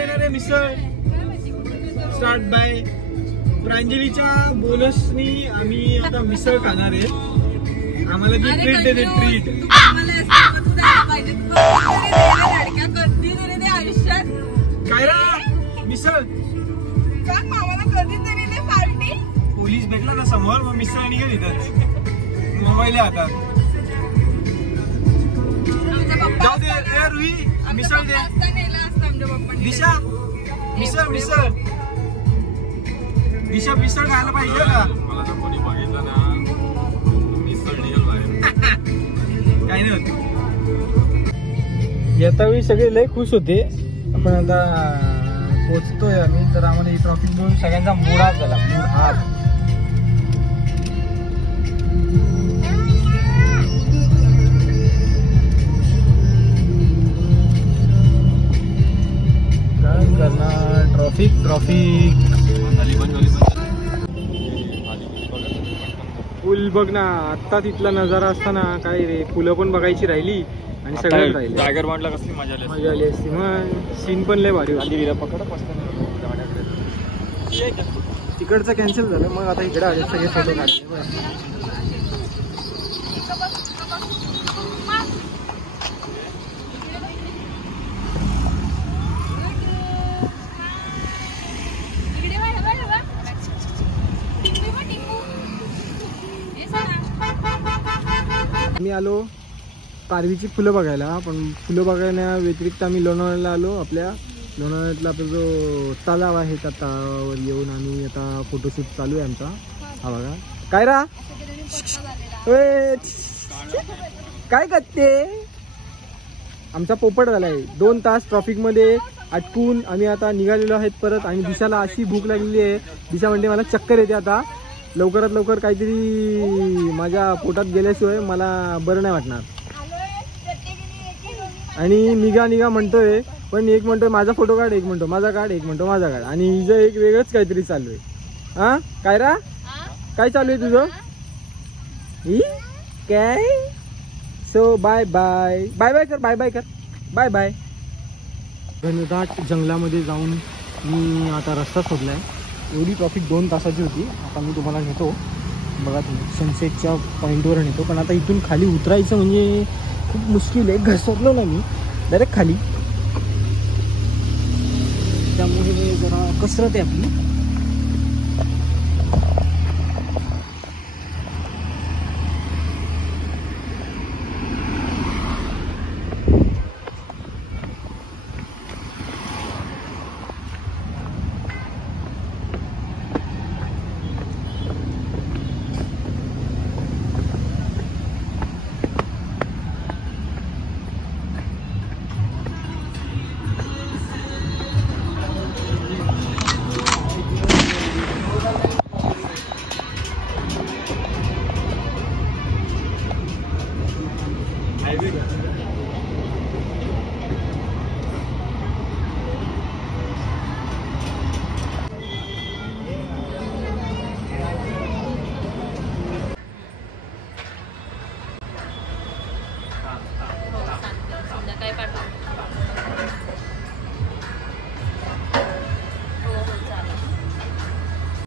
देणार आहे मिसळ start by प्रांजलीच्या बोनसनी आम्ही आता मिसळ खाणार आहे. आम्हाला ती ट्रीट देते ट्रीट. काय रा मिसळ पोलीस भेटला ना समोर मग मिसळ निघेल इथंच मोबाईल हातात. जाऊ दे रुही मिसळ दे. दिशा मिसळ मिसळ दिशा मिसळ खायला पाहिजे का? मला तर कोणी बघितलं ना मिसळ निघेल बाहेर. काही नाही होत. येतावेळी सगळे लय खुश होते. आपण आता पोचतोय आम्ही तर आम्हाला ही ट्रॉफिक बघून सगळ्यांचा मूड ऑफ झाला. Mood off. काय करणार ट्रॉफिक ट्रॉफिक. फुल बघ ना आत्ता तिथला नजारा असताना काय रे फुलं पण बघायची राहिली आणि सगळं राहिलं. टायगर पॉइंटला कसली मजा आली असती. मग सीन पण लय भारी होती. पकडत असताना तिकडचं कॅन्सल झालं. मग आता इकडे आले सगळे फोटो काढले. आम्ही आलो कारवीची फुलं बघायला. पण फुलं बघायला व्यतिरिक्त आम्ही लोणावळ्याला आलो. आपल्या लोणावळ्यातला आपला जो तलाव आहे त्या तलावावर येऊन आम्ही आता फोटोशूट चालू आहे आमचा. हा बघा काय रा काय करते. आमचा पोपट झालाय. 2 तास ट्रॉफिक मध्ये अटकून आम्ही आता निघालेलो आहेत परत. आणि दिशाला अशी भूक लागलेली आहे. दिशा म्हणते मला चक्कर येते आता. लवकरात लवकर काहीतरी माझ्या पोटात गेल्याशिवाय मला बरं नाही वाटणार. आणि निघा म्हणतोय पण एक म्हणतोय माझा फोटो काढ, एक म्हणतो माझा काढ, एक म्हणतो माझा काढ. आणि हिचं एक वेगळंच काहीतरी चालू आहे. हा काय रा काय चालू आहे तुझं ही काय. So bye bye bye bye कर बाय बाय कर बाय बाय. घनदाट जंगलामध्ये जाऊन मी आता रस्ता शोधलाय. एवढी ट्रॉफिक 2 तासाची होती. आता मी तुम्हाला नेतो बघा तुम्ही सनसेटच्या पॉईंटवर नेतो. पण आता इथून खाली उतरायचं म्हणजे खूप मुश्किल आहे. घसरलो ना मी डायरेक्ट खाली. त्यामुळे जरा कसरत आहे आपली.